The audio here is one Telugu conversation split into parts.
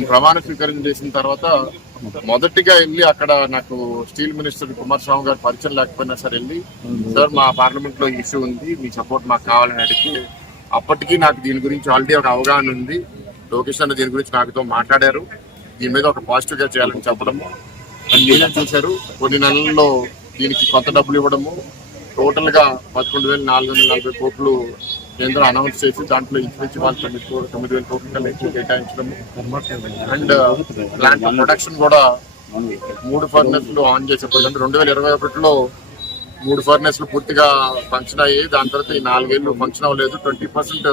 ప్రమాణ స్వీకారం చేసిన తర్వాత మొదటిగా వెళ్ళి అక్కడ నాకు స్టీల్ మినిస్టర్ కుమారస్వామి గారు పరిచయం లేకపోయినా సరే వెళ్ళి సార్ మా పార్లమెంట్లో ఇష్యూ ఉంది మీ సపోర్ట్ మాకు కావాలని అడిగి అప్పటికి నాకు దీని గురించి ఆల్రెడీ ఒక అవగాహన ఉంది. లోకేష్ అన్న దీని గురించి నాకుతో మాట్లాడారు. దీని మీద ఒక పాజిటివ్గా చేయాలని చెప్పడము. మీరే చూశారు. కొన్ని నెలల్లో దీనికి కొత్త డబ్బులు ఇవ్వడము. టోటల్గా పదకొండు వేల నాలుగు వందల నలభై కోట్లు కేంద్రం అనౌన్స్ చేసి దాంట్లో ఇంచుమించు వాళ్ళు తొమ్మిది తొమ్మిది వేల కోట్ల ఎక్కువ కేటాయించడం. అండ్ ప్లాంట్ ప్రొడక్షన్ కూడా మూడు ఫర్నెస్లు ఆన్ చేసే అంటే రెండు వేల ఇరవై ఒకటిలో మూడు ఫర్నెస్లు పూర్తిగా ఫంక్షన్ అయ్యాయి. దాని తర్వాత ఈ నాలుగేళ్ళు ఫంక్షన్ అవ్వలేదు. ట్వంటీ పర్సెంట్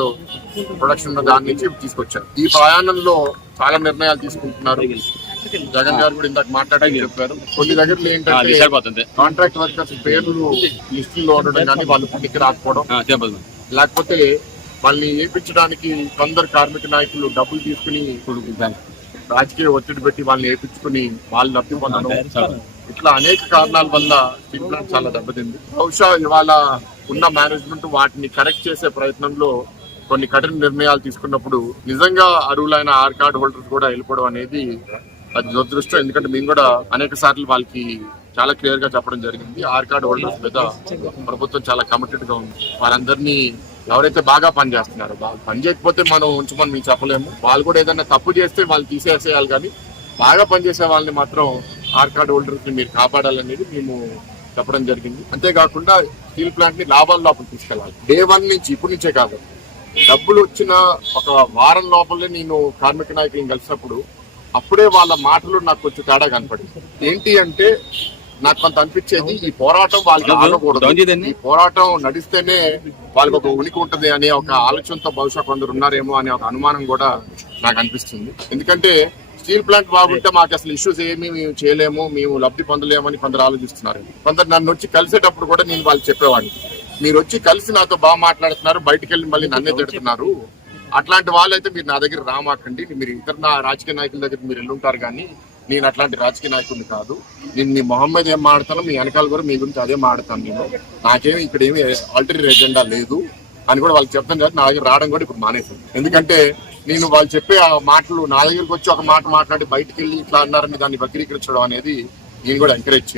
ప్రొడక్షన్ ఉన్న దాని నుంచి తీసుకొచ్చారు. ఈ ప్రయాణంలో చాలా నిర్ణయాలు తీసుకుంటున్నారు. జగన్ గారు కూడా ఇందాక మాట్లాడి చెప్పారు. కొన్ని దగ్గరలో ఏంటంటే కాంట్రాక్ట్ వర్కర్స్ పేర్లు లిస్టుల్లో ఉండడం కానీ వాళ్ళు పనికి రాకపోవడం. లేకపోతే వాళ్ళని ఏపించడానికి కొందరు కార్మిక నాయకులు డబ్బులు తీసుకుని రాజకీయ ఒత్తిడి పెట్టి వాళ్ళని ఏపించుకుని వాళ్ళు లబ్ధి పొందడం. ఇట్లా అనేక కారణాల వల్ల స్టీల్ ప్లాంట్ చాలా దెబ్బతింది. బహుశా ఇవాళ ఉన్న మేనేజ్మెంట్ వాటిని కరెక్ట్ చేసే ప్రయత్నంలో కొన్ని కఠిన నిర్ణయాలు తీసుకున్నప్పుడు నిజంగా అర్హులైన ఆర్ కార్డ్ హోల్డర్స్ కూడా వెళ్ళిపోవడం అనేది అది దురదృష్టం. ఎందుకంటే మేము కూడా అనేక సార్లు వాళ్ళకి చాలా క్లియర్గా చెప్పడం జరిగింది. ఆర్ కార్డ్ హోల్డర్స్ మీద ప్రభుత్వం చాలా కమిటెడ్గా ఉంది. వాళ్ళందరినీ ఎవరైతే బాగా పనిచేస్తున్నారో వాళ్ళు పని చేయకపోతే మనం ఉంచమని మేము చెప్పలేము. వాళ్ళు కూడా ఏదైనా తప్పు చేస్తే వాళ్ళు తీసేసేయాలి కానీ బాగా పనిచేసే వాళ్ళని మాత్రం ఆర్ కార్డ్ హోల్డర్స్ని మీరు కాపాడాలనేది మేము చెప్పడం జరిగింది. అంతేకాకుండా స్టీల్ ప్లాంట్ని లాభాల లోపల తీసుకెళ్ళాలి. డే వన్ నుంచి ఇప్పటి నుంచే కాదు. డబ్బులు వచ్చిన ఒక వారం లోపలే నేను కార్మిక నాయకులను కలిసినప్పుడు అప్పుడే వాళ్ళ మాటలు నాకు కొంచెం తేడా కనపడింది. ఏంటి అంటే నాకు కొంత అనిపించేది ఈ పోరాటం వాళ్ళకి ఆగకూడదు. ఈ పోరాటం నడిస్తేనే వాళ్ళకి ఒక ఉనికి ఉంటది అనే ఒక ఆలోచనతో బహుశా కొందరు ఉన్నారేమో అనే ఒక అనుమానం కూడా నాకు అనిపిస్తుంది. ఎందుకంటే స్టీల్ ప్లాంట్ బాగుంటే మాకు అసలు ఇష్యూస్ ఏమి మేము చేయలేము మేము లబ్ధి పొందలేమని కొందరు ఆలోచిస్తున్నారు. కొందరు నన్ను వచ్చి కలిసేటప్పుడు కూడా నేను వాళ్ళు చెప్పేవాడిని. మీరు వచ్చి కలిసి నాతో బాగా మాట్లాడుతున్నారు బయటికి వెళ్ళి మళ్ళీ నన్నే తిడుతున్నారు. అట్లాంటి వాళ్ళైతే మీరు నా దగ్గర రామాకండి. మీరు ఇతర నా రాజకీయ నాయకుల దగ్గర మీరు వెళ్ళుంటారు కానీ నేను అట్లాంటి రాజకీయ నాయకుడిని కాదు. నేను మీ మొహమ్మద్ ఏం మాడతానో మీ వెనకాల కూడా మీ గురించి అదే మాడతాను నేను. నాకేమి ఇక్కడ ఏమి ఆల్టరీ ఎజెండా లేదు అని కూడా వాళ్ళకి చెప్తాను కదా నా దగ్గర రావడం కూడా ఇప్పుడు మానేసాను ఎందుకంటే నేను వాళ్ళు చెప్పే ఆ మాటలు నా దగ్గరికి వచ్చి ఒక మాట మాట్లాడి బయటకెళ్ళి వెళ్ళి ఇట్లా అన్నారని దాన్ని వక్రీకరించడం అనేది నేను కూడా ఎంకరేజ్ చేయను.